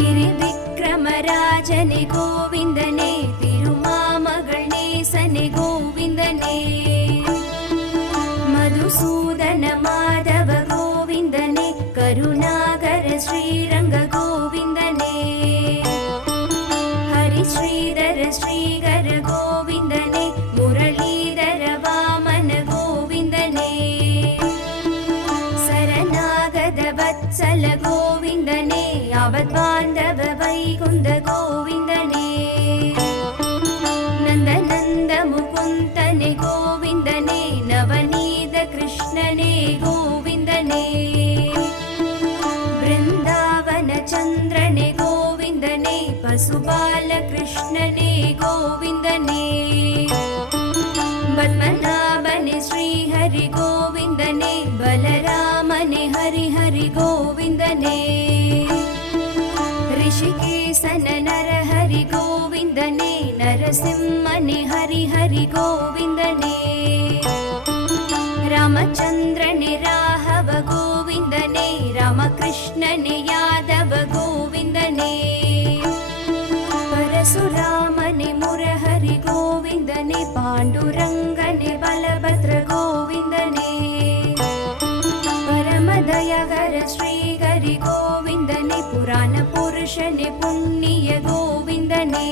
ಗಿರಿವಿಕ್ರಮರಾಜನೆ ಗೋವಿಂದನೇ, ತಿರುಮಾಮಗಳ್ ನೇಸನೆ ಗೋವಿಂದನೇ, ಮಧುಸೂದನ ಮಾಧವ ಗೋವಿಂದನೇ, ಕರುಣಾಕರ ಶ್ರೀರಂಗ ಗೋವಿಂದನೇ, ಹರಿಶ್ರೀಧರ ಶ್ರೀಗರ ಗೋವಿಂದನೇ, ಮುರಳೀಧರ ವಾಮನ ಗೋವಿಂದನೇ, ಶರಣಾಗತ ವತ್ಸಲ ಗೋವಿಂದನೇ, ಅವದ್ಬಾಂಧವ ವೈಕುಂಠ ಗೋವಿಂದನೇ, ನಂದನಂದ ಮುಕುಂದನೆ ಗೋವಿಂದನೇ, ನವನೀತ ಕೃಷ್ಣನೇ ಗೋವಿಂದನೇ, ಬೃಂದಾವನ ಚಂದ್ರನೇ ಗೋವಿಂದನೇ, ಪಶುಪಾಲ ಕೃಷ್ಣನೇ ಗೋವಿಂದನೇ, ಪದ್ಮನಾಭನೆ ಶ್ರೀಹರಿ ಗೋವಿಂದನೇ, ಬಲರಾಮನೆ ಹರಿಹರಿ ಗೋವಿಂದನೇ, ಋಷಿಕೇಶನ ನರಹರಿ ಗೋವಿಂದನೇ, ನರಸಿಂಹನೆ ಹರಿಹರಿ ಗೋವಿಂದನೇ, ರಾಮಚಂದ್ರನೆ ರಾಘವ ಗೋವಿಂದನೇ, ರಾಮಕೃಷ್ಣನೆ ಯಾದವ ಗೋವಿಂದನೇ, ಪರಶುರಾಮನೆ ಮುರಹರಿ ಗೋವಿಂದನೇ, ಪಾಂಡುರಂಗನೆ ಬಲಭದ್ರ ಗೋವಿಂದನೇ, ಪರಮದಯಗರ ಶ್ರೀಗರಿ ಗೋವಿಂದನೇ, ಪುರಾಣ ಪುರುಷನೆ ಪುಣ್ಯ ಗೋವಿಂದನೇ,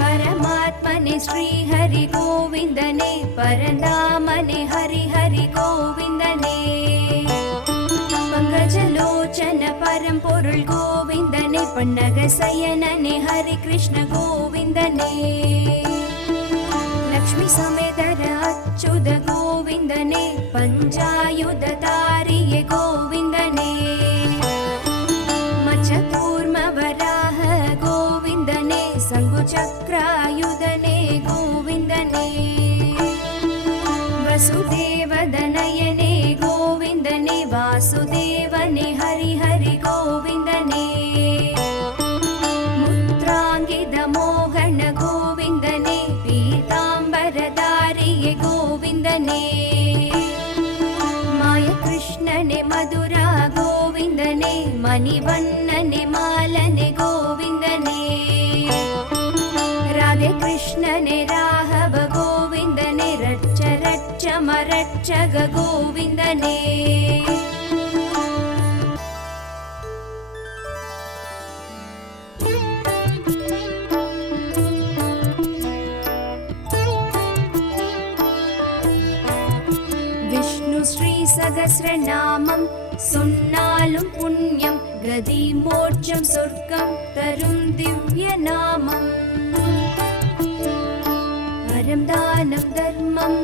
ಪರಮಾತ್ಮನೆ ಶ್ರೀಹರಿ ಗೋವಿಂದನೇ, ಪರಧಾಮನೆ ಹರಿಹರಿ ಗೋವಿಂದನೇ, ಪಂಕಜಲೋಚನ ಪರಂಪೊರುಳ್ ಗೋವಿಂದನೇ, ಪನ್ನಗ ಸಯನನೆ ಹರಿ ಕೃಷ್ಣ ಗೋವಿಂದನೇ, ಲಕ್ಷ್ಮೀ ಸಮೇತರ ಅಚ್ಯುತ ಗೋವಿಂದನೇ, ಪಂಚಾಯುಧ ತಾರಿಯೇ ಗೋವಿಂದನೇ, ಮಚ್ಚಕೂರ್ಮ ವರಾಹ ಗೋವಿಂದನೇ, ಶಂಖುಚಕ್ರಾಯುಧನೇ ಗೋವಿಂದನೇ, ವಸುದೇವದನಯನೇ ಗೋವಿಂದನೇ, ವಾಸುದೇವನೇ ಹರಿಹರಿ ಗೋವಿಂದನೇ, ಮುತ್ರಾಂಗಿದ ಮೋಹನ ಗೋವಿಂದನೇ, ಪೀತಾಂಬರಧಾರಿಯೇ ಗೋವಿಂದನೇ, ಮಾಯ ಕೃಷ್ಣನೆ ಮಧುರ ಗೋವಿಂದನೇ, ಮಣಿವಣ್ಣನೆ ಮಾಲನೆ ಗೋವಿಂದನೇ, ರಾಧೆ ಕೃಷ್ಣನೆ ರಾಘವ ಗೋವಿಂದನೇ, ರಚ್ಚ ರಚ್ಚ ಮರಚ್ಚಗ ಗೋವಿಂದನೇ, விஷ்ணு ஸ்ரீ சகஸ்ரநாமம் சொன்னாலும் புண்ணியம், கதி மோட்சம் சொர்க்கம் தரும் திவ்ய நாமம், அறம் தானம் தர்மம்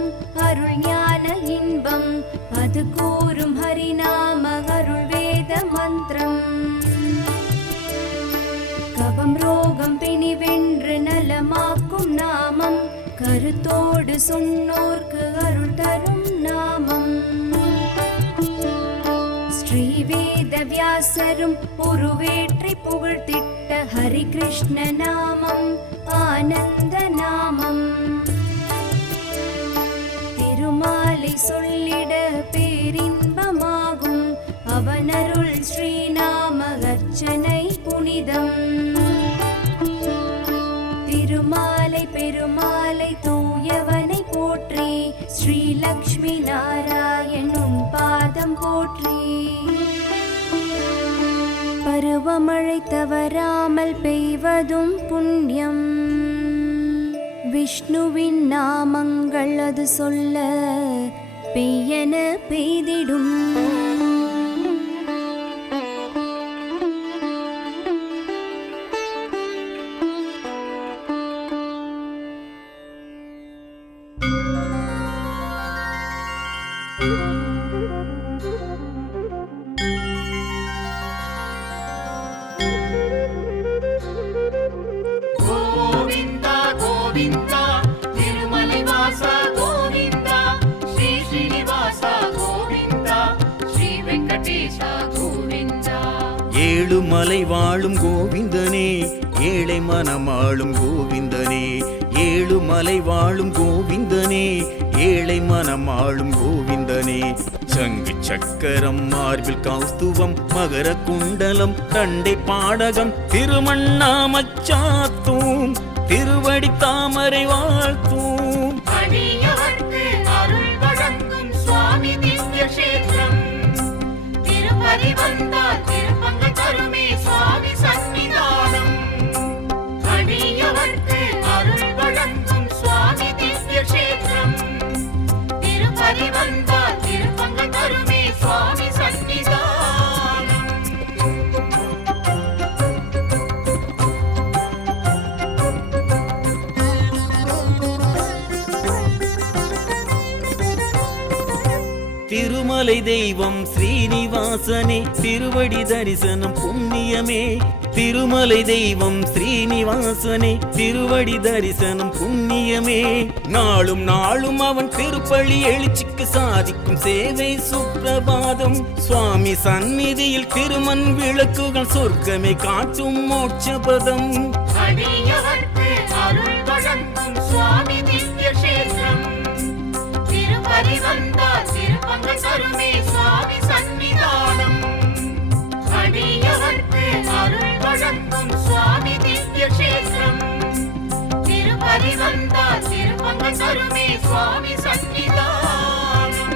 அருள் ஞான இன்பம், அது கூறும் ஹரிநாம அருள் வேத மந்திரம், கபம் ரோகம் பிணி வென்று நலமாக்கும் நாமம், கருத்தோடு சொன்னோர்க்கு அருள் தரும் நாமம், ஸ்ரீவேத வியாசரும் உருவேற்றி புகழ்த்திட்ட ஹரி கிருஷ்ண நாமம் ஆனந்த நாமம், திருமாலை சொல்லிட பேரின்பமாகும், அவனருள் ஸ்ரீநாம அர்ச்சனை புனிதம், திருமாலை பெருமாலை தூயவனை போற்றி, ஸ்ரீ லக்ஷ்மி நாராயணும் பாதம் போற்றி, பருவமழை தவறாமல் பெய்வதும் புண்ணியம், விஷ்ணுவின் நாமங்கள் அது சொல்ல பெய்யென பெய்திடும், ஏழுமலை வாழும் கோவிந்தனே, ஏழை மனமாளும் கோவிந்தனே, ஏழுமலை வாழும் கோவிந்தனே, ஏழை மனமாளும் கோவிந்தனே, சங்கு சக்கரம் மார்பில் கௌஸ்துவம் மகர குண்டலம் தண்டை பாடகம் திருமண்ணாமச்சாத்தூம் திருவடி தாமரை வாழ்த்தூம் அடியவர்க்கு அருள் வழங்கும் சுவாமி திவ்ய கஷேத்திரம் திருப்பதி வந்தால் திருப்பங்க தருமே சுவாமி சன்னிதானம் அடியவர்க்கு அருள் வழங்கும் சுவாமி திவ்ய கஷேத்திரம் திருப்பதி வந்தால் திருப்பங்க தருமே சுவாமி சன்னிதானம் திருமலை தெய்வம் ஸ்ரீனிவாசனே திருவடி தரிசனம் புண்ணியமே திருமலை தெய்வம் ஸ்ரீனிவாசனே திருவடி தரிசனம் புண்ணியமே நாளும் நாளும் அவன் திருப்பள்ளி எழுச்சிக்கு சாதிக்கும் சேவை சுப்பிரபாதம் சுவாமி சந்நிதியில் திருமண் விளக்குகள் சொர்க்கமே காட்டும் மோட்சபதம் அடியவர்க்கு அருள் வழங்கும் சுவாமி திவ்ய கஷேத்திரம் திருப்பதி வந்தால் திருப்பங்க தருமே சுவாமி சன்னிதானம் அடியவர்க்கு அருள் வழங்கும் சுவாமி திவ்ய கஷேத்திரம் திருப்பதி வந்தால் திருப்பங்க தருமே சுவாமி சன்னிதானம்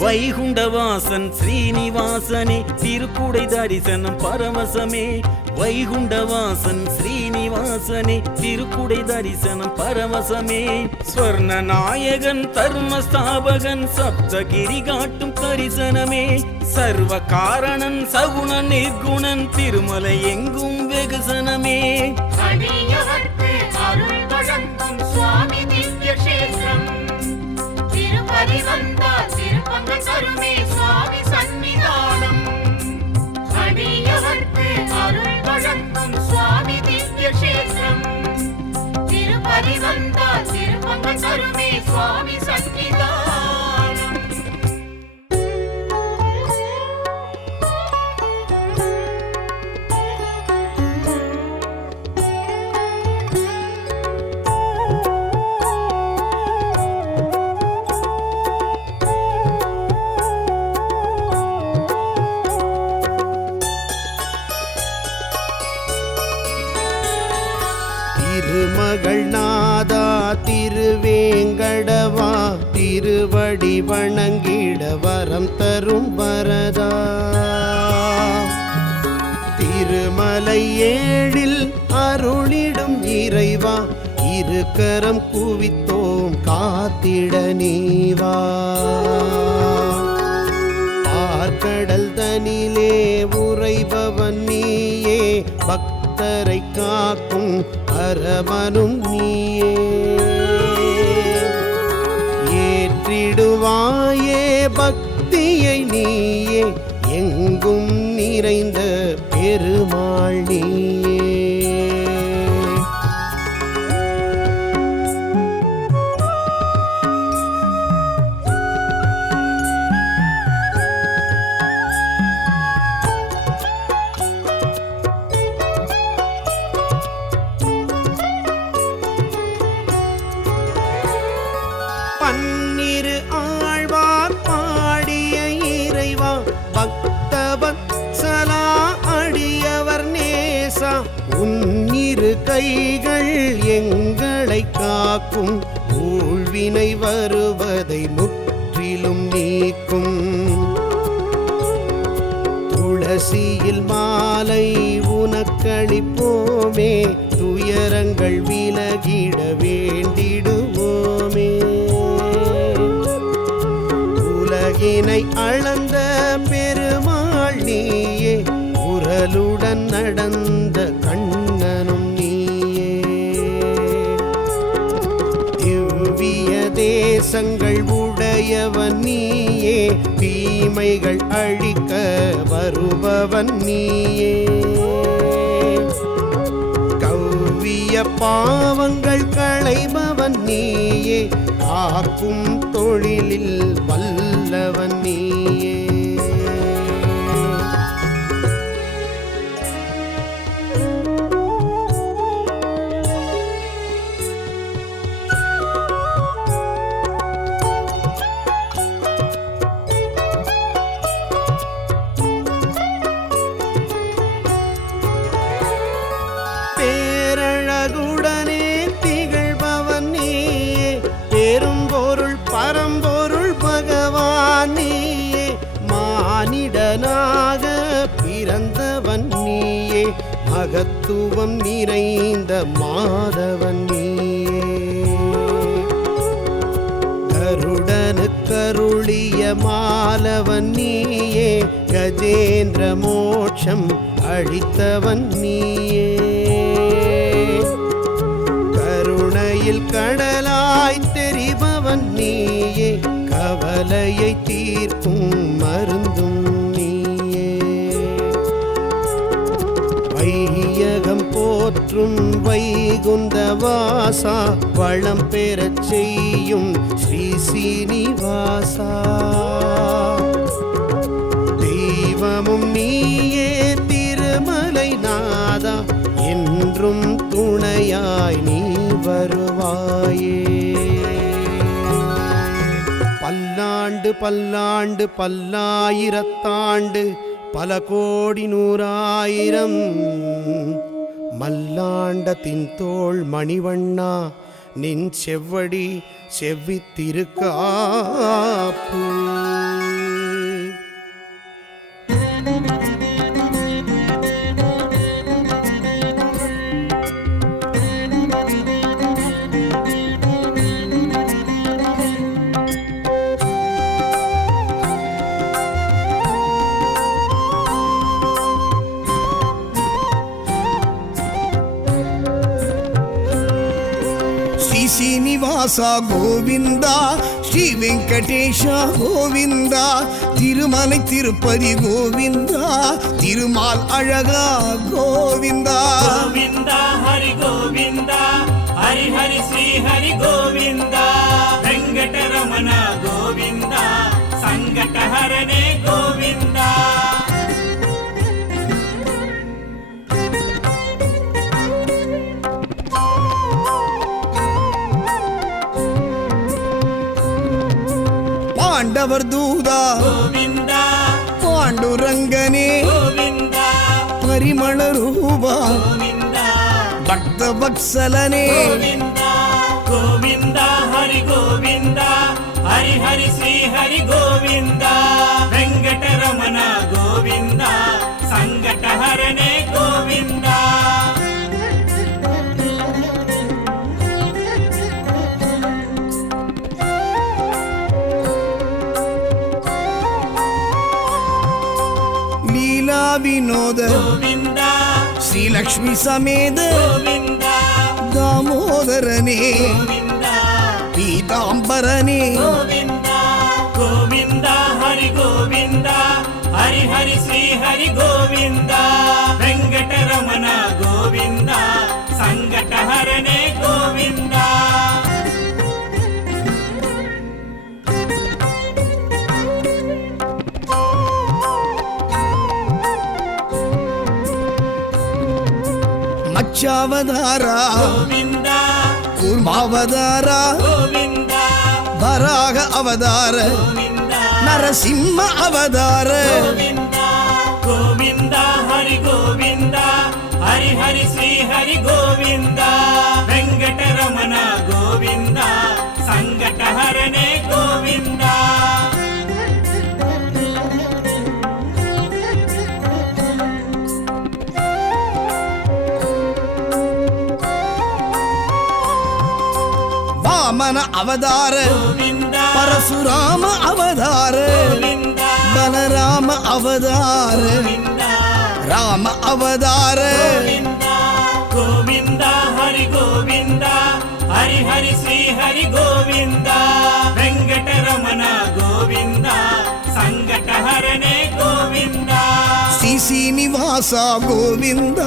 வைகுண்டவாசன் ஸ்ரீனிவாசனே திருக்குடை தரிசனம் பரவசமே வைகுண்டவாசன் ஸ்ரீனிவாசனே திருக்குடை தரிசனம் பரவசமே ஸ்வர்ண நாயகன் தர்மஸ்தாபகன் சப்தகிரி காட்டும் தரிசனமே சர்வ காரணன் சகுண நிர்குணன் திருமலை எங்கும் வெகுசனமே அடியவர்க்கு அருள் வழங்கும் சுவாமி திவ்ய கஷேத்திரம் திருப்பதி வந்தால் திருப்பங்க தருமே சுவாமி சன்னிதானம் அடியவர்க்கு அருள் வழங்கும் சுவாமி திவ்ய கஷேத்திரம் திருப்பதி வந்தால் திருப்பங்க தருமே சுவாமி சன்னிதானம் திருமகள் நாதா திருவேங்கடவா திருவடி வணங்கிட வரம் தரும் வரதா திருமலை ஏழில் அருளிடும் இறைவா இருக்கரம் குவித்தோம் காத்திட நீவா பார்க்கடல் தனிலே உறைபவன் நீயே பக்தரை காக்கும் அரவனும் நீயே ஏற்றிடுவாயே பக்தியை நீயே எங்கும் நிறைந்த பெருமாள் நீயே பன்னிரு ஆழ்வார் பாடிய இறைவா பக்தவத்சலா அடியவர் நேசா உன்னிரு கைகள் எங்களை காக்கும் ஊழ்வினை வருவதை முற்றிலும் நீக்கும் துளசியில் மாலை உனக்களிப்போமே துயரங்கள் விலகிட வேண்டிடுவோமே உலகினை அளந்த பெருமாள் நீயே உரலுடன் நடந்த கண்ணனும் நீயே திவ்ய தேசங்கள் உடையவன் நீயே தீமைகள் அழிக்க வருபவன் நீயே கவ்விய பாவங்கள் களைபவன் நீயே காக்கும் தொழிலில் வல்லவன் நீயே மகத்துவம் நிறைந்த மாதவன் நீயே. கருடனுக்கருளிய மாலவன் நீயே, கஜேந்திர மோட்சம் அளித்தவன் நீயே. கருணையில் கடலாய் தெரிபவன் நீயே, கவலையை தீர்க்கும் மருந்தும் நீயே. வையகம் போற்றும் வைகுந்த வாசா, வளம் பெறச் செய்யும் ஸ்ரீ சீனிவாசா. தெய்வமும் நீயே திருமலை நாதா, என்றும் துணையாய் நீ வருவாயே. பல்லாண்டு பல்லாண்டு பல்லாயிரத்தாண்டு பல கோடி நூறாயிரம் மல்லாண்டத்தின் தோள் மணிவண்ணா, நின் செவ்வடி செவ்வித்திருக்காப்பு. శ్రీనివాస గోవింద, శ్రీ వెంకటేశ గోవింద, తిరుమల తిరుపతి గోవింద, తిరుమాల్ అழகா గోవింద. గోవింద హరి గోవింద, హరి హరి శ్రీ హరి గోవింద, వెంకటరమణ గోవింద, సంకటహరణే గోవింద. పాండవర్ దూదా గోవింద, పాండురంగనే గోవింద, పరిమళ రూపా గోవింద, భక్త వత్సలనే గోవింద. గోవింద హరి గోవింద, హరి హరి శ్రీ హరి గోవింద, వెంకటరమణ గోవింద, సంకటహరణే గోవింద. లీలా వినోద గోవింద, శ్రీలక్ష్మి సమేత గోవింద, దామోదరనే గోవింద, పీతాంబరనే గోవింద. గోవింద హరి గోవింద, హరి హరి శ్రీ హరి గోవింద, వెంకటరమణ గోవింద, సంకటహరణే గోవింద. మత్స్యావతార గోవింద, కూర్మావతార గోవింద, వరాహ అవతార గోవింద, నరసింహ అవతార గోవింద. గోవింద హరి గోవింద, హరి హరి శ్రీ హరి గోవింద, వెంకటరమణ గోవింద, సంకటహరణే గోవింద. వామన అవతార గోవింద, పరశురామ అవతార గోవింద, బలరామ అవతార గోవింద, రామ అవతార గోవింద. గోవింద హరి గోవింద, హరి హరి శ్రీ హరి గోవింద, వెంకటరమణ గోవింద, సంకటహరణే గోవింద. శ్రీ శ్రీనివాస గోవింద,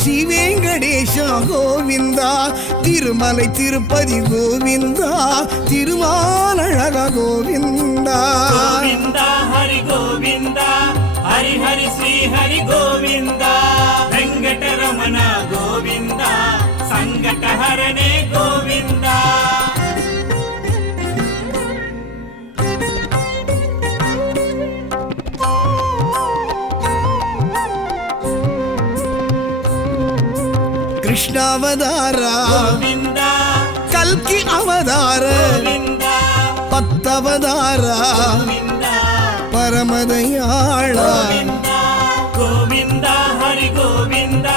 శ్రీ వెంకటేశ గోవింద, తిరుమలై తిరుపతి గోవింద, తిరుమాలழக గోవింద. గోవింద హరి గోవింద, హరి హరి శ్రీ హరి గోవింద, వెంకటరమణ గోవింద, సంకటహరణే గోవింద. కృష్ణావతార గోవింద, కల్కి అవతార గోవింద, పత్తవతార గోవింద, పరమదయాళ గోవింద. గోవింద హరి గోవింద,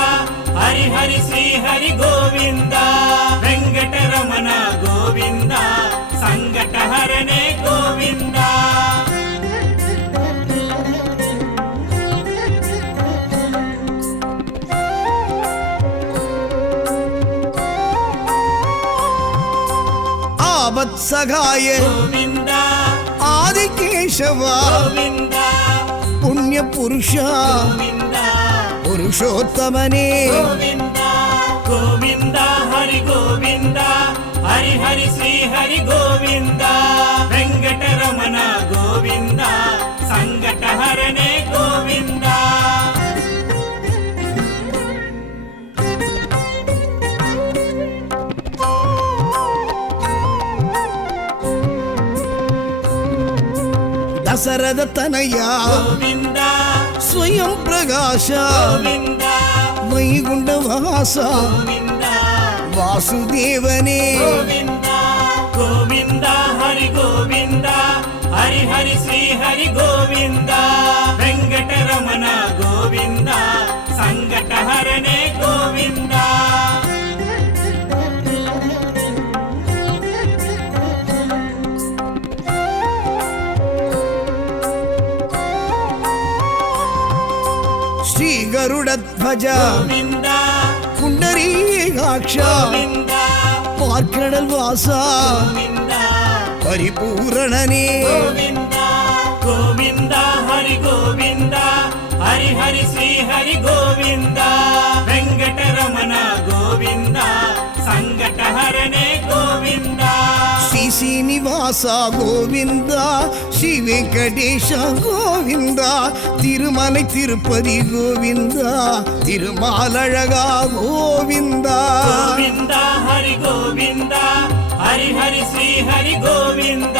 హరి హరి శ్రీ హరి గోవింద వెంకటరమణ గోవింద సంకటహరణే గోవింద ಆವತ್ಸಗಾಯ గోవింద ಆದಿಕೇಶವ గోవింద ಪುಣ್ಯ ಪುರುಷ గోవింద ಪುರುಷೋತ್ತಮನೇ గోవింద గోవింద హరి గోవింద హరి హరి శ్రీ హరి గోవింద వెంకటరమణ గోవింద సంకటహరణే గోవింద ದಸರದ ತನಯ గోవింద ಸ್ವಯಂ ಪ್ರಕಾಶ గోవింద ವೈಗುಂಡ ವಾಸ గోవింద ವಾಸುದೇವನೇ గోవింద గోవింద హరి గోవింద హరి హరి శ్రీ హరి గోవింద వెంకటరమణ గోవింద సంకటహరణే గోవింద ಶ್ರೀ ಗರುಡ ಧ್ವಜ గోవింద ಪುಂಡರೀಕಾಕ್ಷ గోవింద ಪಾರ್ಕಡಲ್ ವಾಸ గోవింద ಪರಿಪೂರಣನೇ గోవింద గోవింద హరి గోవింద హరి హరి శ్రీ హరి గోవింద వెంకటరమణ గోవింద సంకటహరణే గోవింద ಶ್ರೀ ಶ್ರೀನಿವಾಸ ಗೋವಿಂದ ಶ್ರೀ ವೆಂಕಟೇಶ ಗೋವಿಂದ ತಿರುಮಲೈ ತಿರುಪತಿ ಗೋವಿಂದ ತಿರುಮಾಲழகா ಗೋವಿಂದ గోవింద హరి గోవింద హరి హరి శ్రీ హరి గోవింద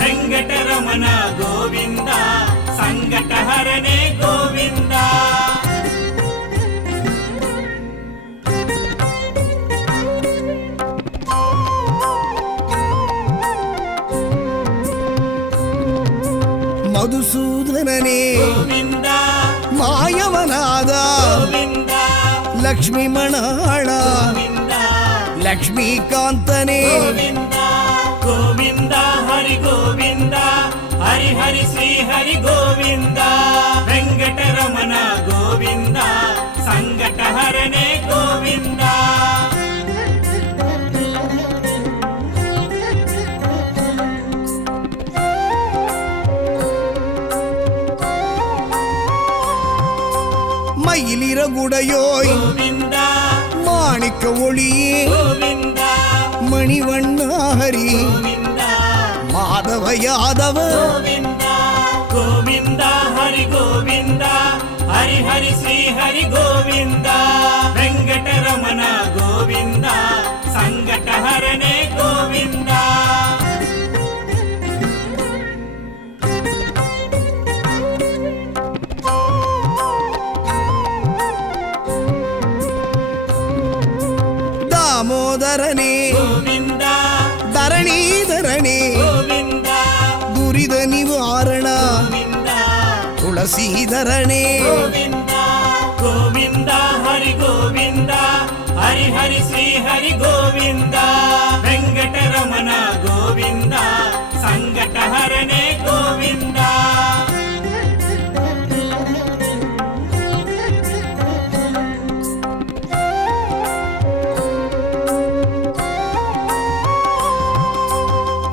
వెంకటరమణ గోవింద సంకటహరణే గోవింద ಮಧುಸೂದನನೇ గోవింద ಮಾಯವನಾದ గోవింద ಲಕ್ಷ್ಮೀ ಮಣಾಳ గోవింద ಲಕ್ಷ್ಮೀಕಾಂತನೇ గోవింద గోవింద హరి గోవింద హరి హరి శ్రీ హరి గోవింద వెంకటరమణ గోవింద సంకటహరణే గోవింద மயிலிறகுடையோய் గోవింద மாணிக்க ஒளியே గోవింద மணிவண்ண ஹரி గోవింద மாதவ யாதவ గోవింద గోవింద హరి గోవింద హరి హరి శ్రీ హరి గోవింద వెంకటరమణ గోవింద సంకటహరణే గోవింద దామోదరనే గోవింద ಧರಣೀಧರಣೇ గోవింద ದುರಿದ ನಿವಾರಣ గోవింద ತುಳಸೀಧರಣೇ గోవింద గోవింద హరి గోవింద హరి హరి శ్రీ హరి గోవింద వెంకటరమణ గోవింద సంకటహరణే గోవింద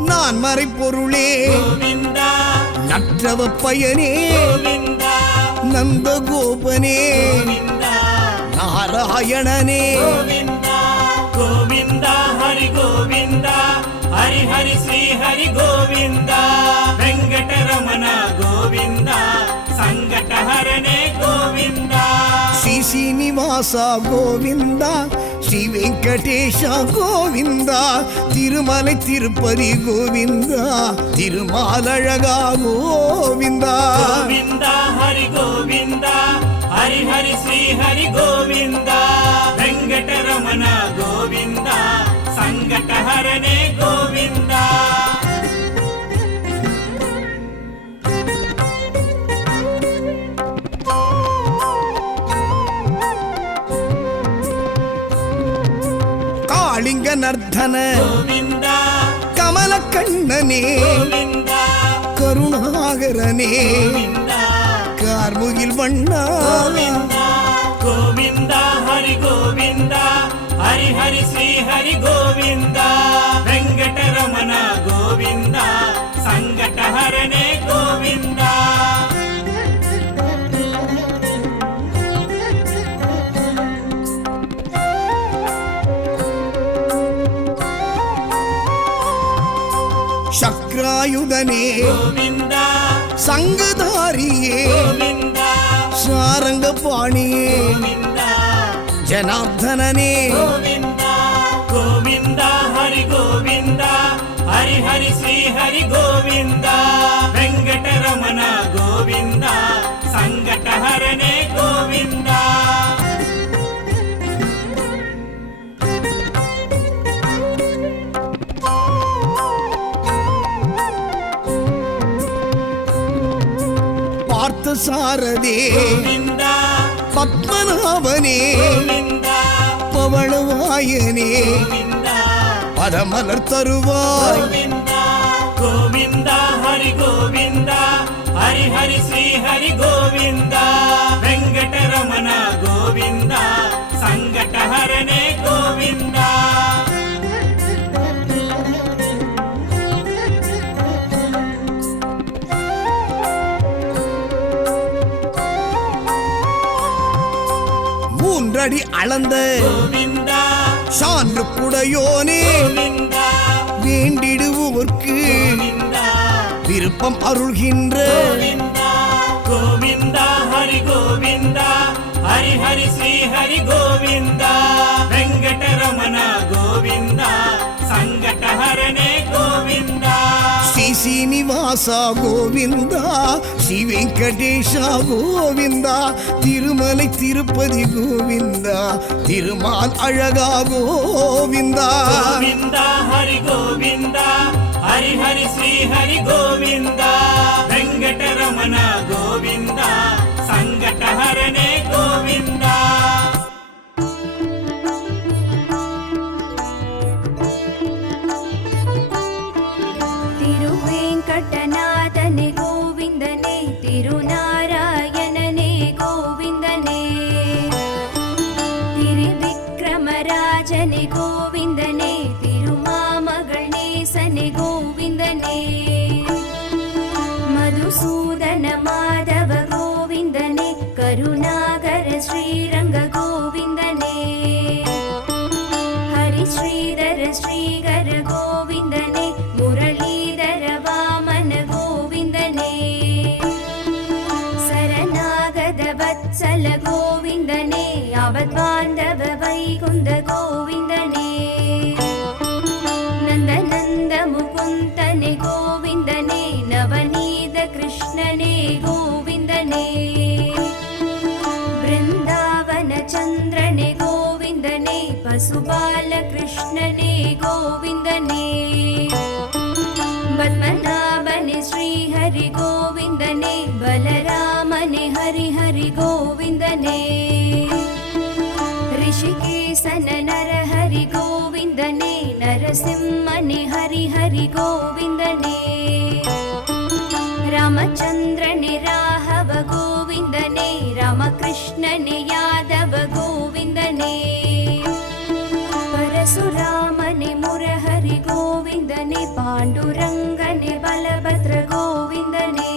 நான் மறைப்பொருளே గోవింద நற்றவ பயனே గోవింద நந்தகோபனே గోవింద நாராயணனே గోవింద గోవింద హరి గోవింద హరి హరి శ్రీ హరి గోవింద వెంకటరమణ గోవింద సంకటహరణే గోవింద ಶ್ರೀ ಶ್ರೀನಿವಾಸ ಗೋವಿಂದ ಶ್ರೀ ವೆಂಕಟೇಶ ಗೋವಿಂದ ತಿರುಮಲೈ ತಿರುಪತಿ ಗೋವಿಂದ ತಿರುಮಾಲழகா ಗೋವಿಂದ గోవింద హరి గోవింద హరి హరి శ్రీ హరి గోవింద వెంకటరమణ గోవింద సంకటహరణే గోవింద ஜனர்தன ಗೋವಿಂದ கமல கண்ணனே ಗೋವಿಂದ கருணாகரனே ಗೋವಿಂದ கார்முகில் வண்ணா ಗೋವಿಂದ ಹರಿ ಗೋವಿಂದ ಹರಿ ಹರಿ ಶ್ರೀ ಹರಿ ಗೋವಿಂದ ವೆಂಕಟರಮಣ ಗೋವಿಂದ ಸಂಕಟಹರನೇ ಗೋವಿಂದ சக்ராயுதனே ಗೋವಿಂದ சங்குதாரியே ಗೋವಿಂದ சாரங்க பாணியே ಗೋವಿಂದ ஜனார்தனனே ಗೋವಿಂದ ಗೋವಿಂದ ಹರಿ ಗೋವಿಂದ ಹರಿ ಹರಿ ಶ್ರೀ ಹರಿ ಗೋವಿಂದ ವೆಂಕಟರಮಣ ಗೋವಿಂದ ಸಂಕಟಹರನೇ ಗೋವಿಂದ பார்த்த சாரதே ಗೋವಿಂದ பத்மநாபனே ಗೋವಿಂದ பவளவாயனே ಗೋವಿಂದ பதமலர் தருவாய் ಗೋವಿಂದ ಗೋವಿಂದ ಹರಿ ಗೋವಿಂದ ಹರಿ ಹರಿ ಶ್ರೀ ಹರಿ ಗೋವಿಂದ ವೆಂಕಟರಮಣ ಗೋವಿಂದ ಸಂಕಟಹರನೇ ಗೋವಿಂದ மூன்றடி அளந்த ಗೋವಿಂದ சான்று குடையோனே ಗೋವಿಂದ வேண்டிடுவோர்க்கு ಗೋವಿಂದ விருப்பம் அருள்கின்ற ಗೋವಿಂದ ಗೋವಿಂದ ಹರಿ ಗೋವಿಂದ ಹರಿ ಹರಿ ಶ್ರೀ ಹರಿ ಗೋವಿಂದ ವೆಂಕಟರಮಣ ಗೋವಿಂದ ಸಂಕಟಹರನೇ ಗೋವಿಂದ ஸ்ரீ சீனிவாசா கோவிந்தா ஸ்ரீ வெங்கடேஷா கோவிந்தா திருமலை திருப்பதி கோவிந்தா திருமால் அழகா கோவிந்தா ಗೋವಿಂದ ಹರಿ ಗೋವಿಂದ ಹರಿ ಹರಿ ಶ್ರೀ ಹರಿ ಗೋವಿಂದ ವೆಂಕಟರಮಣ ಗೋವಿಂದ ಸಂಕಟಹರನೇ ಗೋವಿಂದ ತಿರುವೆಂಕಟನಾಥನೆ ಗೋವಿಂದನೇ ತಿರುನಾರಾಯಣನೇ ಗೋವಿಂದನೇ ತಿರುವಿಕ್ರಮರಾಜನೆ ಗೋವಿಂದನೇ ತಿರುಮಾಮಗಳೇಸನೆ ಗೋವಿಂದನೇ ಮಧುಸೂದನ ಮಾಧವ ಗೋವಿಂದನೇ ಕರುಣಾಕರ ಶ್ರೀರಂಗ ಗೋವಿಂದನೇ ಹರಿ ಶ್ರೀಧರ ಶ್ರೀಗರ ಗೋವಿಂದನೇ ಮುರಳೀಧರ ವಾಮನ ಗೋವಿಂದನೇ ಶರಣಾಗತ ವತ್ಸಲ ಗೋವಿಂದನೇ ಯಾವದ್ಬಾಂಧವ ವೈಕುಂಠ ಗೋವಿಂದನೇ ನಂದನಂದ ಮುಕುಂದನೆ ಗೋವಿಂದನೇ ನವನೀತ ಕೃಷ್ಣನೇ ಗೋವಿಂದನೇ ಬೃಂದಾವನ ಚಂದ್ರನೇ ಗೋವಿಂದನೇ ಪಶುಪಾಲ ಕೃಷ್ಣನೇ ಗೋವಿಂದನೇ ಪದ್ಮನಾಭನೆ ಶ್ರೀಹರಿ ಗೋವಿಂದನೇ ಬಲರಾಮನೆ ಹರಿ ಹರಿ ಗೋವಿಂದನೇ ಋಷಿಕೇಶನ ನರಹರಿ ಗೋವಿಂದನೇ ನರಸಿಂಹನೆ ಹರಿ ಹರಿ ಗೋವಿಂದನೇ ರಾಮಚಂದ್ರನೆ ರಾಘವ ಗೋವಿಂದನೇ ರಾಮಕೃಷ್ಣನೆ ಯಾದವ ಗೋವಿಂದನೇ ಪರಶುರಾಮನೆ ಮುರಹರಿ ಗೋವಿಂದನೇ ಪಾಂಡುರಂಗನೆ ಬಲಭದ್ರ ಗೋವಿಂದನೇ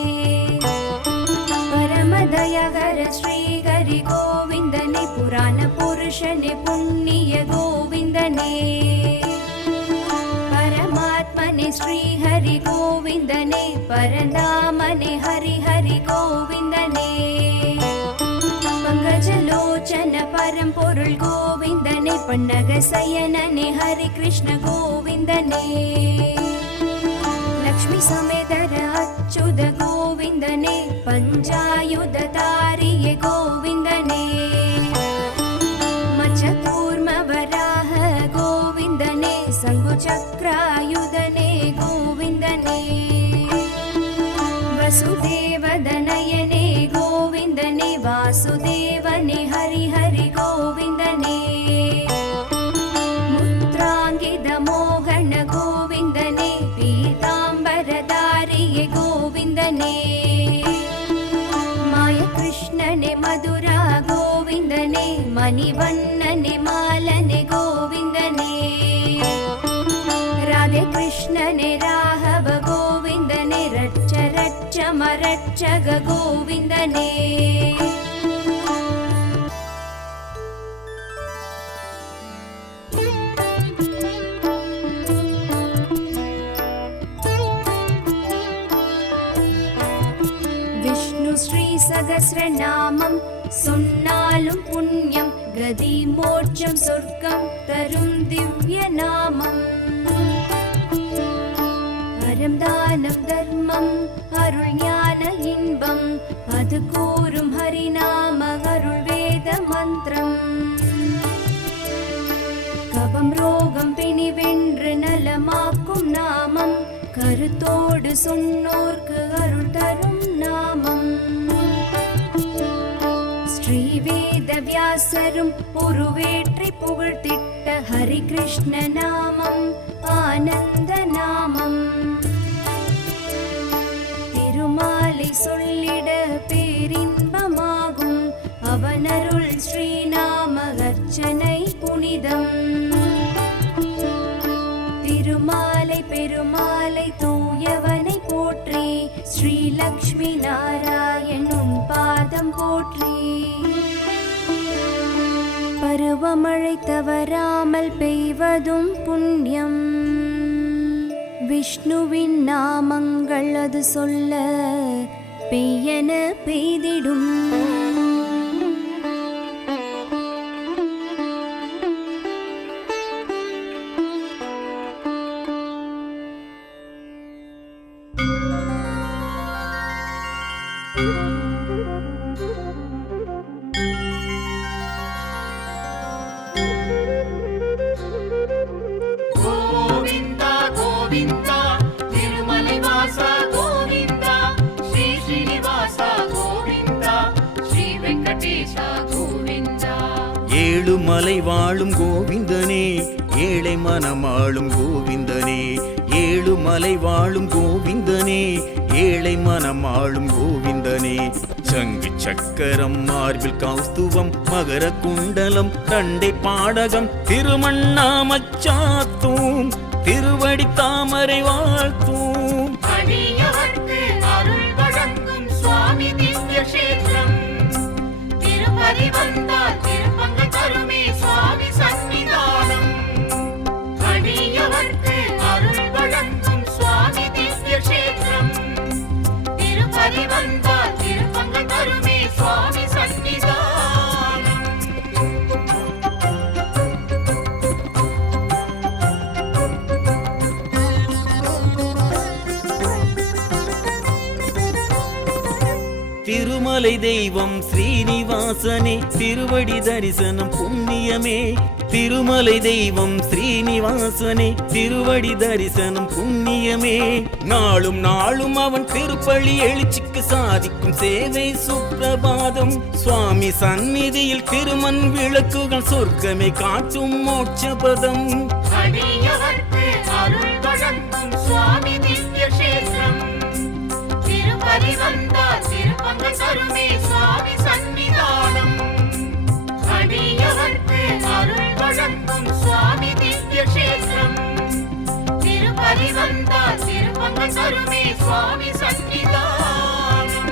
ಪರಮದಯಗರ ಶ್ರೀಗರಿ ಗೋವಿಂದನೇ ಪುರಾಣ ಪುರುಷನೆ ಪುಣ್ಯ ಗೋವಿಂದನೇ ಪರಮಾತ್ಮನೆ ಶ್ರೀಹರಿ ಗೋವಿಂದನೇ ಪರಧಾಮನೆ ಹರಿ ಹರಿ ಗೋವಿಂದನೇ ಪಂಕಜಲೋಚನ ಪರಂಪೊರುಳ್ ಗೋವಿಂದನೇ ಪನ್ನಗ ಸಯನನೆ ಹರಿ ಕೃಷ್ಣ ಗೋವಿಂದನೇ ಲಕ್ಷ್ಮೀ ಸಮೇತರ ಅಚ್ಯುತ ಗೋವಿಂದನೇ ಪಂಚಾಯುಧ ತಾರಿಯ ಗೋವಿಂದನೇ ಮಚಕೂರ್ಮ ವರಾಹ ಗೋವಿಂದನೇ ಸಂಗುಚಕ್ರಾಯುಧನೇ ಗೋವಿಂದನೇ ವಸುದೇವದನಯನೇ ಗೋವಿಂದನೇ ವಾಸುದೇವನೇ ಹರಿ ಹರಿ ಗೋವಿಂದನೇ ಮುತ್ರಾಂಗಿ மதுரா கோவிந்தனே மணிவண்ணனே மாலனே கோவிந்தனே ராதே கிருஷ்ணனே ராகவ கோவிந்தனே ரட்ச ரட்ச மரட்சக கோவிந்தனே ஸ்ரீ சகஸ்ரநாமம் சொன்னாலும் புண்ணியம் கதி மோட்சம் சொர்க்கம் தரும் திவ்ய நாமம் அறம் தானம் தர்மம் அருள் ஞான இன்பம் அது கூறும் ஹரிநாம அருள் வேத மந்திரம் கபம் ரோகம் பிணி வென்று நலமாக்கும் நாமம் கருத்தோடு சொன்னோர்க்கு அருள் தரும் நாமம் ஸ்ரீவேத வியாசரும் உருவேற்றி புகழ்த்திட்ட ஹரி கிருஷ்ண நாமம் ஆனந்த நாமம் திருமாலை சொல்லிட பேரின்பமாகும் அவனருள் ஸ்ரீநாம அர்ச்சனை புனிதம் திருமாலை பெருமாளை தூயவனை போற்றி ஸ்ரீ லக்ஷ்மி நாராயணும் பாதம் போற்றி பருவமழை தவறாமல் பெய்வதும் புண்ணியம் விஷ்ணுவின் நாமங்கள் அது சொல்ல பெய்யன பெய்திடும் கோவிந்தா கோவிந்தா திருமலை வாசா கோவிந்தா ஸ்ரீ ஸ்ரீனிவாசா கோவிந்தா ஸ்ரீ வெங்கடேஷா கோவிந்தா ஏழுமலை வாழும் கோவிந்தனே ஏழை மனமாளும் கோவிந்தனே ஏழுமலை வாழும் கோவிந்தனே ஏழை மனமாளும் கோவிந்தனே சங்கு சக்கரம் மார்பில் கௌஸ்துவம் மகர குண்டலம் தண்டை பாடகம் திருமண்ணாமச்சாத்தூம் திருவடி தாமரை வாழ்த்தூம் அடியவர்க்கு அருள் வழங்கும் சுவாமி திவ்ய கஷேத்திரம் திருப்பதி வந்தால் திருப்பங்கள் தருமே சுவாமி சன்னிதானம் அடியவர்க்கு அருள் வழங்கும் சுவாமி திவ்ய கஷேத்திரம் திருப்பதி வந்தால் திருப்பங்கள் தருமே சுவாமி சன்னிதானம் திருமலை தெய்வம் ஸ்ரீனிவாசனே திருவடி தரிசனம் புண்ணியமே திருமலை தெய்வம் ஸ்ரீனிவாசனே திருவடி தரிசனம் புண்ணியமே நாளும் நாளும் அவன் திருப்பள்ளி எழுச்சிக்கு சாதிக்கும் சேவை சுப்பிரபாதம் சுவாமி சந்நிதியில் திருமண் விளக்குகள் சொர்க்கமே காட்டும் மோட்சபதம் அடியவர்க்கு அருள் வழங்கும் சுவாமி திவ்ய கஷேத்திரம் திருப்பதி வந்தால் திருப்பங்கள் தருமே சுவாமி சன்னிதானம் அடியவர்க்கு அருள் வழங்கும் சுவாமி திவ்ய கஷேத்திரம் திருப்பதி வந்தால் திருப்பங்கள் தருமே சுவாமி சன்னிதானம்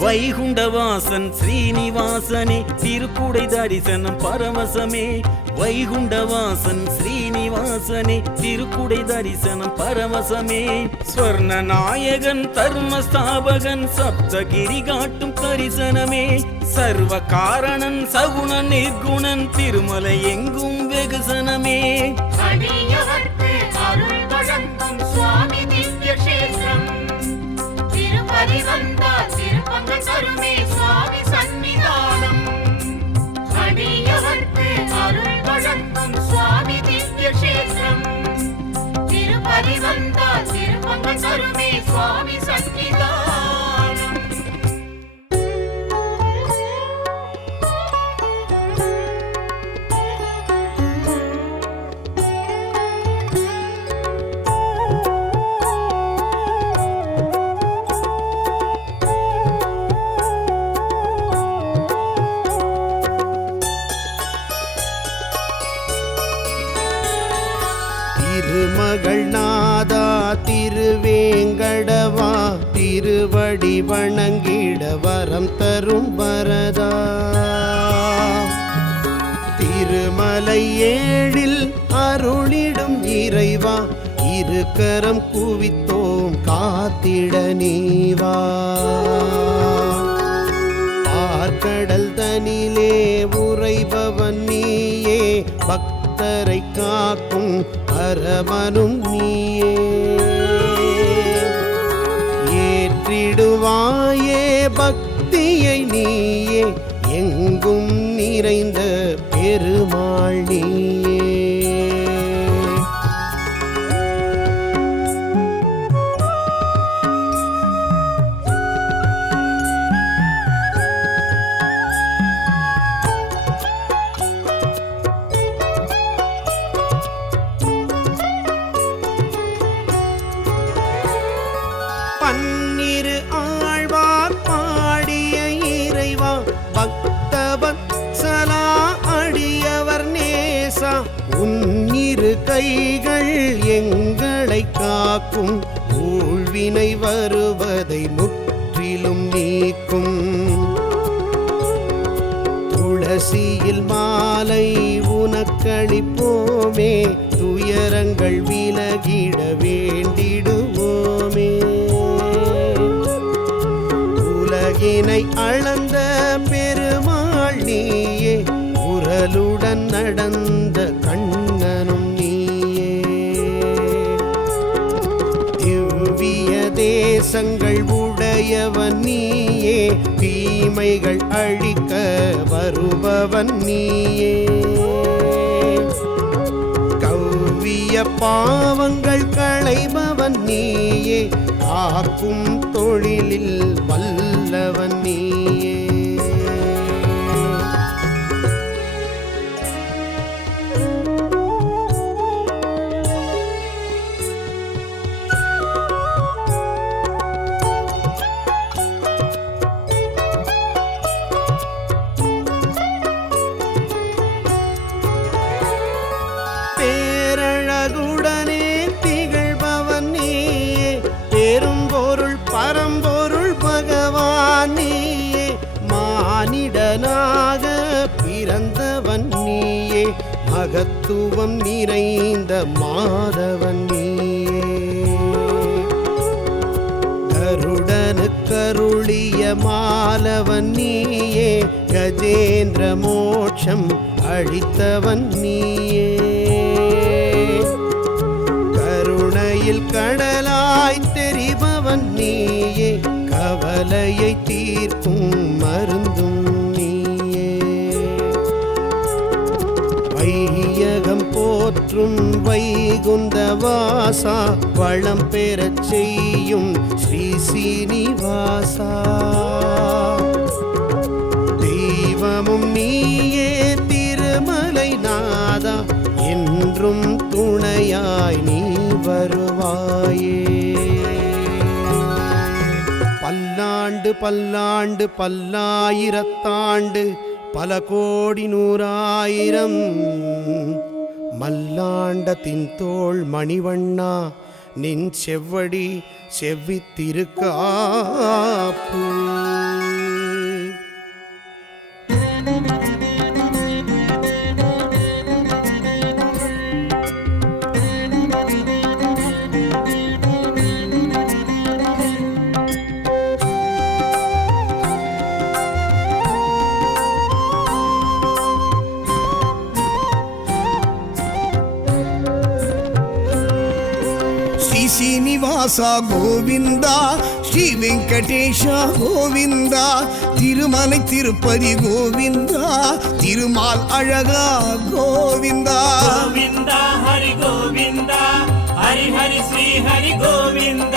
வைகுண்டவாசன் ஸ்ரீனிவாசனே திருக்குடை தரிசனம் பரவசமே வைகுண்டவாசன் ஸ்ரீனிவாசனே திருக்குடை தரிசனம் பரவசமே ஸ்வர்ண நாயகன் தர்மஸ்தாபகன் சப்தகிரி காட்டும் தரிசனமே சர்வ காரணன் சகுணன் நிர்குணன் திருமலை எங்கும் வெகுசனமே அடியவர்க்கு அருள் வழங்கும் சுவாமி திவ்ய கஷேத்திரம் திருப்பதி வந்தால் திருப்பங்கள் தருமே சுவாமி சன்னிதானம் அடியவர்க்கு அருள் வழங்கும் சுவாமி திவ்ய கஷேத்திரம் திருப்பதி வந்தால் திருப்பங்கள் தருமே சுவாமி சன்னிதானம். திருவடி வணங்கிட வரம் தரும் வரதா. திருமலை ஏழில் அருளிடும் இறைவா, இருக்கரம் குவித்தோம் காத்திட நீவா. ஆர்கடல் தனிலே உறைபவன் நீயே, பக்தரை காக்கும் அரவனும் நீயே. ஏற்றிடுவாயே பக்தியை நீயே, எங்கும் நிறைந்த பெருமாள் நீயே. பன்னிரு ஆழ்வார் பாடிய இறைவா, பக்தவத்சலா அடியவர் நேசா. உன்னிரு கைகள் எங்களை காக்கும், ஊழ்வினை வருவதை முற்றிலும் நீக்கும். துளசியில் மாலை உனக்களிப்போமே, துயரங்கள் விலகிட வேண்டிடுவோமே. உலகினை அளந்த பெருமாள் நீயே, உரலுடன் நடந்த கண்ணனும் நீயே. திவ்விய தேசங்கள் உடையவன் நீயே, தீமைகள் அழிக்க வருபவன் நீயே. கவ்விய பாவங்கள் களைபவன் நீயே, காக்கும் தொழிலில் வல்லவன் நீயே. பேரழகுடனே திகழ்பவன் நீயே, பெரும்பொருள் பரம்பொருள் பகவான் நீயே. மானிடனாக பிறந்தவன் நீயே, மகத்துவம் நிறைந்த மாதவன் நீயே. கருடனுக்கருளிய மாலவன் நீயே, கஜேந்திர மோட்சம் அளித்தவன் நீயே. கருணையில் கடலாய் தெரிபவன் நீயே, கவலையை தீர்க்கும் மருந்தும் நீயே. வையகம் போற்றும் வைகுந்த வாசா, வளம் பெறச் செய்யும் ஸ்ரீ சீனிவாசா. தெய்வமும் நீயே திருமலை நாதா, என்றும் துணையாய் நீ வருவாயே. பல்லாண்டு பல்லாண்டு பல்லாயிரத்தாண்டு, பல கோடி நூறாயிரம் மல்லாண்டத்தின் தோள் மணிவண்ணா, நின் செவ்வடி செவ்வித்திருக்காப்பு. శ్రీనివాస గోవింద, శ్రీ వెంకటేశ గోవింద, తిరుమలై తిరుపతి గోవింద, తిరుమాల్ అழகா గోవింద. గోవింద హరి గోవింద, హరి హరి శ్రీ హరి గోవింద.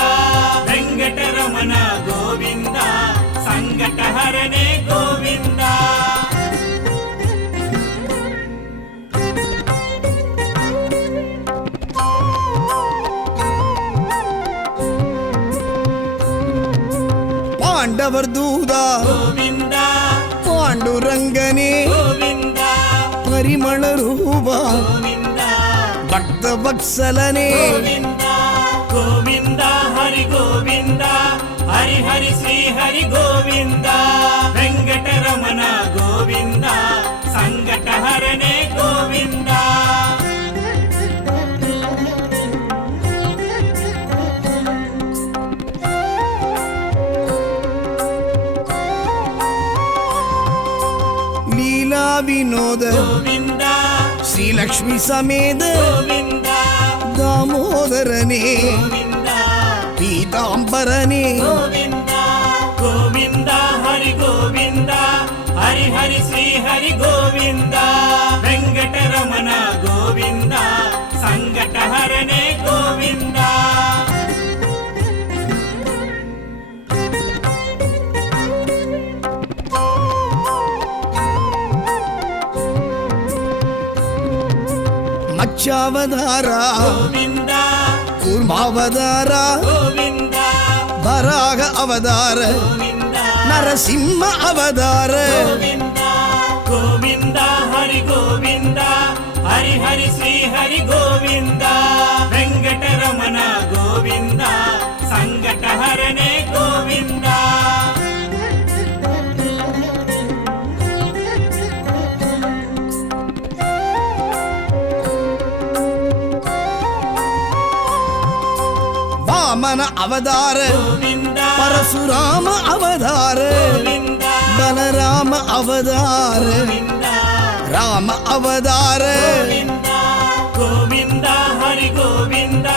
వెంకటరమణ గోవింద, సంకటహరణే గోవింద. పాండవర్ దూదా గోవింద, పాండురంగనే గోవింద, పరిమళ రూప గోవింద, భక్త వత్సలనే గోవింద. గోవింద హరి గోవింద, హరి హరి హరి గోవింద వెంకటరమణ గోవింద సంకటహరణే గోవింద ಲೀಲಾ ವಿನೋದ గోవింద ಶ್ರೀಲಕ್ಷ್ಮಿ ಸಮೇತ గోవింద ದಾಮೋದರನೇ గోవింద ಪೀತಾಂಬರನೇ గోవింద గోవింద హరి గోవింద హరి హరి శ్రీ హరి గోవింద వెంకటరమణ గోవింద సంకటహరణే గోవింద ಮಚ್ಚಾವತಾರ గోవింద ಕೂರ್ಮಾವತಾರ గోవింద ವರಾಹ ಅವತಾರ గోవింద ನರಸಿಂಹ ಅವತಾರ గోవింద గోవింద హరి గోవింద హరి హరి శ్రీ హరి గోవింద వెంకటరమణ గోవింద సంకటహరణే గోవింద ವಾಮನ ಅವತಾರ గోవింద ಪರಶುರಾಮ ಅವತಾರ గోవింద ಬಲರಾಮ ಅವತಾರ గోవింద ರಾಮ ಅವತಾರ గోవింద గోవింద హరి గోవింద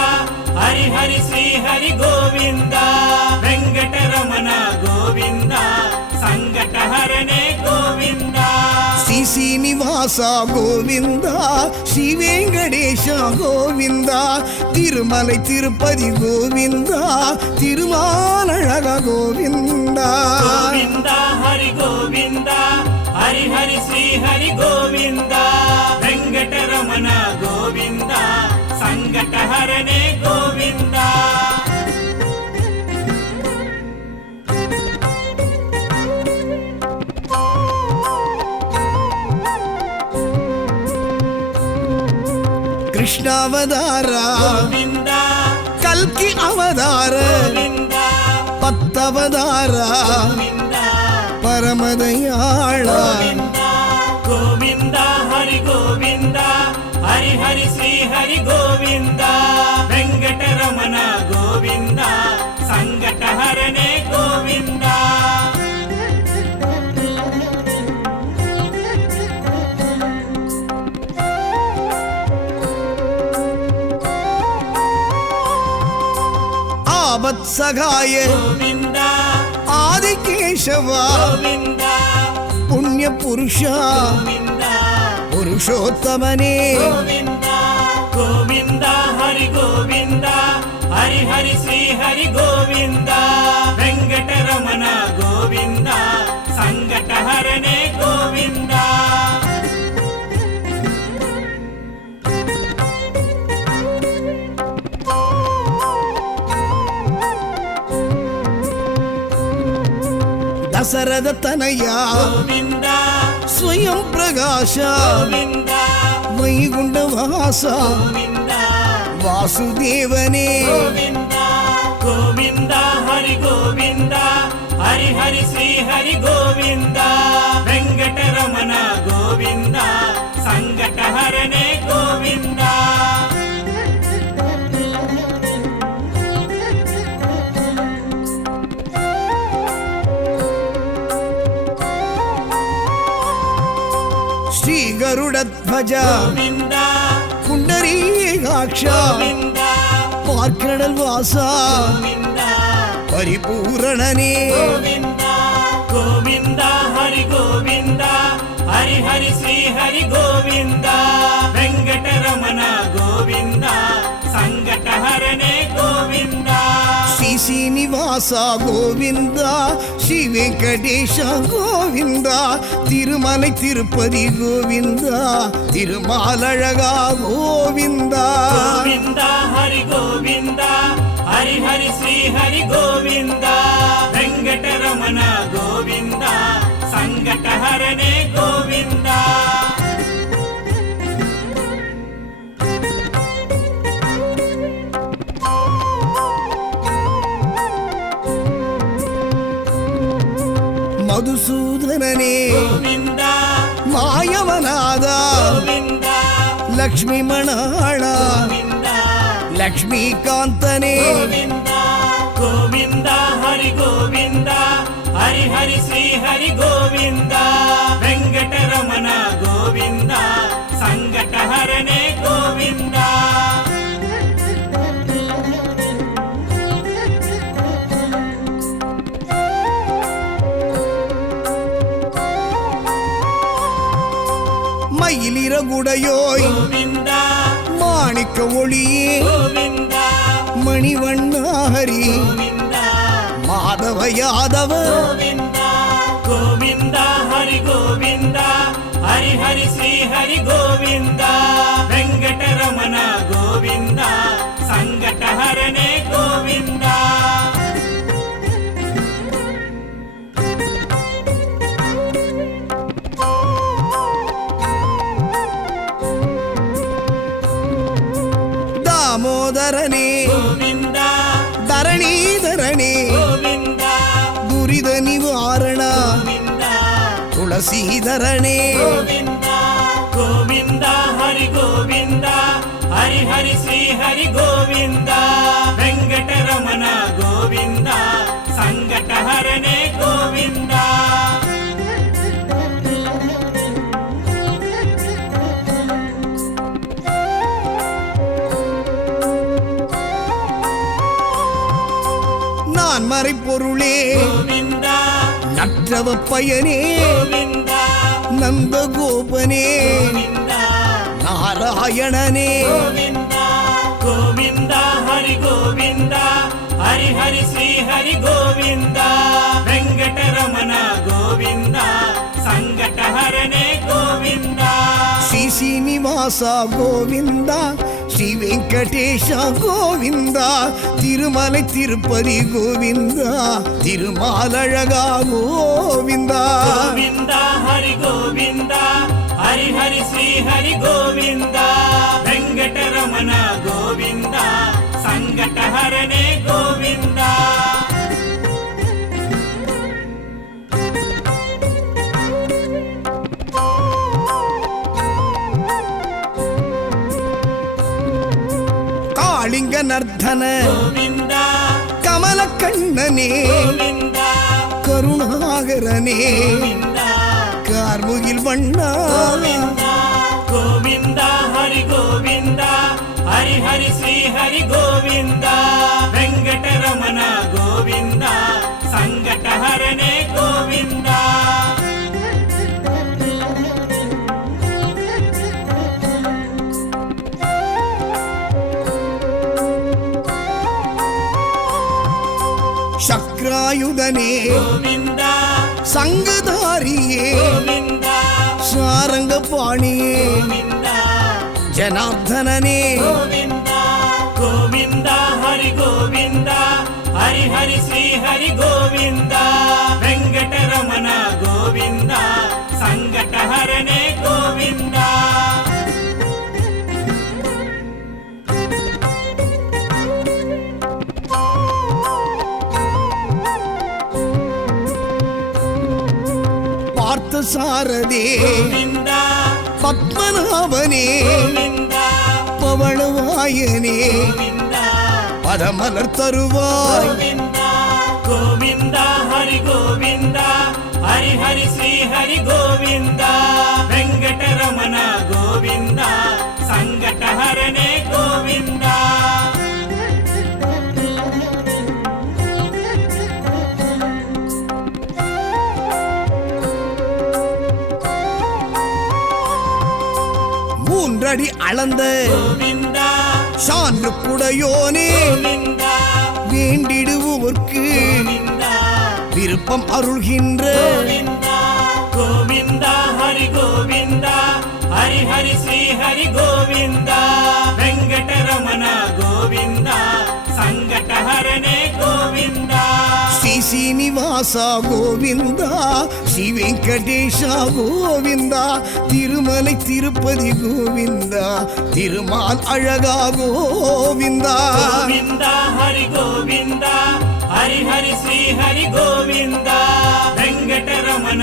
హరి హరి శ్రీ హరి గోవింద వెంకటరమణ గోవింద సంకటహరణే గోవింద ಶ್ರೀ ಶ್ರೀನಿವಾಸ ಗೋವಿಂದ ಶ್ರೀ ವೆಂಕಟೇಶ ಗೋವಿಂದ ತಿರುಮಲೈ ತಿರುಪತಿ ಗೋವಿಂದ ತಿರುಮಾಲழக ಗೋವಿಂದ గోవింద హరి గోవింద హరి హరి శ్రీ హరి గోవింద వెంకటరమణ గోవింద సంకటహరణే గోవింద ಕೃಷ್ಣಾವತಾರ గోవింద ಕಲ್ಕಿ ಅವತಾರ గోవింద ಪತ್ತವತಾರ గోవింద ಪರಮದಯಾಳ గోవింద గోవింద హరి గోవింద హరి హరి శ్రీ హరి గోవింద వెంకటరమణ గోవింద సంకటహరణే గోవింద ಆವತ್ಸಗಾಯ గోవింద ಆದಿಕೇಶವ గోవింద ಪುಣ್ಯ ಪುರುಷ గోవింద ಪುರುಷೋತ್ತಮನೇ గోవింద గోవింద హరి గోవింద హరి హరి శ్రీ హరి గోవింద వెంకటరమణ గోవింద సంకటహరణే గోవింద ದಸರದ ತನಯ గోవింద ಸ್ವಯಂ ಪ್ರಕಾಶ గోవింద ವೈಗುಂಡ ವಾಸ గోవింద ವಾಸುದೇವನೇ గోవింద గోవింద హరి గోవింద హరి హరి శ్రీ హరి గోవింద వెంకటరమణ గోవింద సంకటహరణే గోవింద ಶ್ರೀ ಗರುಡ ಧ್ವಜ గోవింద ಪುಂಡರೀಕಾಕ್ಷ గోవింద ಪಾರ್ಕಡಲ್ ವಾಸ గోవింద ಪರಿಪೂರಣನೇ గోవింద గోవింద హరి గోవింద హరి హరి శ్రీ హరి గోవింద వెంకటరమణ గోవింద సంకటహరణే గోవింద ಶ್ರೀ ಶ್ರೀನಿವಾಸ ಗೋವಿಂದ ಶ್ರೀ ವೆಂಕಟೇಶ ಗೋವಿಂದ ತಿರುಮಲೈ ತಿರುಪತಿ ಗೋವಿಂದ ತಿರುಮಾಲழக ಗೋವಿಂದ గోవింద హరి గోవింద హరి హరి శ్రీ హరి గోవింద వెంకటరమణ గోవింద సంకటహరణే గోవింద மதுசூதனனே ಗೋವಿಂದ மாயவநாத ಗೋವಿಂದ லக்ஷ்மி மணாள ಗೋವಿಂದ லக்ஷ்மிகாந்தனே ಗೋವಿಂದ ಗೋವಿಂದ ಹರಿ ಗೋವಿಂದ ಹರಿ ಹರಿ ಶ್ರೀ ಹರಿ ಗೋವಿಂದ ವೆಂಕಟರಮಣ ಗೋವಿಂದ ಸಂಕಟಹರನೇ ಗೋವಿಂದ மயிலிறகுடையோய் ಗೋವಿಂದ மாணிக்க ஒளியே ಗೋವಿಂದ மணிவண்ண ஹரி ಗೋವಿಂದ மாதவ யாதவ ಗೋವಿಂದ ಗೋವಿಂದ ಹರಿ ಗೋವಿಂದ ಹರಿ ಹರಿ ಶ್ರೀ ಹರಿ ಗೋವಿಂದ ವೆಂಕಟರಮಣ ಗೋವಿಂದ ಸಂಕಟಹರನೇ ಗೋವಿಂದ தாமோதரனே ಗೋವಿಂದ தரணீதரனே ಗೋವಿಂದ துரித நிவாரண ಗೋವಿಂದ துளசீதரனே ಗೋವಿಂದ ಗೋವಿಂದ ಹರಿ ಗೋವಿಂದ ಹರಿ ಹರಿ ಶ್ರೀ ಹರಿ ಗೋವಿಂದ ವೆಂಕಟರಮಣ ಗೋವಿಂದ ಸಂಕಟಹರನೇ ಗೋವಿಂದ நான் மறைப்பொருளே ಗೋವಿಂದ நற்றவ பயனே ಗೋವಿಂದ நந்தகோபனே ಗೋವಿಂದ நாராயணனே ಗೋವಿಂದ ಗೋವಿಂದ ಹರಿ ಗೋವಿಂದ ಹರಿ ಹರಿ ಶ್ರೀ ಹರಿ ಗೋವಿಂದ ವೆಂಕಟರಮಣ ಗೋವಿಂದ ಸಂಕಟಹರನೇ ಗೋವಿಂದ ಶ್ರೀ ಶ್ರೀನಿವಾಸ ಗೋವಿಂದ ஸ்ரீ வெங்கடேஷ கோவிந்தா திருமலை திருப்பதி கோவிந்தா திருமாலழகா கோவிந்தா ಗೋವಿಂದ ಹರಿ ಗೋವಿಂದ ಹರಿ ಹರಿ ಶ್ರೀ ಹರಿ ಗೋವಿಂದ ವೆಂಕಟರಮಣ ಗೋವಿಂದ ಸಂಕಟಹರನೇ ಗೋವಿಂದ காளிங்க நர்த்தன ಗೋವಿಂದ கமல கண்ணனே ಗೋವಿಂದ கருணாகரனே ಗೋವಿಂದ கார்முகில் வண்ணா ಗೋವಿಂದ ಗೋವಿಂದ ಹರಿ ಗೋವಿಂದ ಹರಿ ಹರಿ ಶ್ರೀ ಹರಿ ಗೋವಿಂದ ವೆಂಕಟರಮಣ ಗೋವಿಂದ ಸಂಕಟಹರನೇ ಗೋವಿಂದ சக்ராயுதனே ಗೋವಿಂದ சங்கதாரியே ಗೋವಿಂದ சாரங்க பாணியே ಗೋವಿಂದ ஜனார்தனனே ಗೋವಿಂದ ಗೋವಿಂದ ಹರಿ ಗೋವಿಂದ ಹರಿ ಹರಿ ಶ್ರೀ ಹರಿ ಗೋವಿಂದ ವೆಂಕಟರಮಣ ಗೋವಿಂದ ಸಂಕಟಹರನೇ ಗೋವಿಂದ பார்த்த சாரதே ಗೋವಿಂದ பத்மநாபனே ಗೋವಿಂದ பவளவாயனே ಗೋವಿಂದ பதமலர் தருவாய் ಗೋವಿಂದ ಗೋವಿಂದ ಹರಿ ಗೋವಿಂದ ಹರಿ ಹರಿ ಶ್ರೀ ಹರಿ ಗೋವಿಂದ ವೆಂಕಟರಮಣ ಗೋವಿಂದ ಸಂಕಟಹರನೇ ಗೋವಿಂದ மூன்றடி அளந்த ಗೋವಿಂದ சான்று குடையோனே ಗೋವಿಂದ வேண்டிடுவோர்க்கு ಗೋವಿಂದ விருப்பம் அருள்கின்ற ಗೋವಿಂದ ಗೋವಿಂದ ಹರಿ ಗೋವಿಂದ ಹರಿ ಹರಿ ಶ್ರೀ ಹರಿ ಗೋವಿಂದ ವೆಂಕಟರಮಣ ಗೋವಿಂದ ಸಂಕಟಹರನೇ ಗೋವಿಂದ ஸ்ரீ சீனிவாசா கோவிந்தா ஸ்ரீ வெங்கடேஷா கோவிந்தா திருமலை திருப்பதி கோவிந்தா திருமால் அழகா கோவிந்தா ಗೋವಿಂದ ಹರಿ ಗೋವಿಂದ హరి హరి శ్రీ హరి గోవింద వెంకటరమణ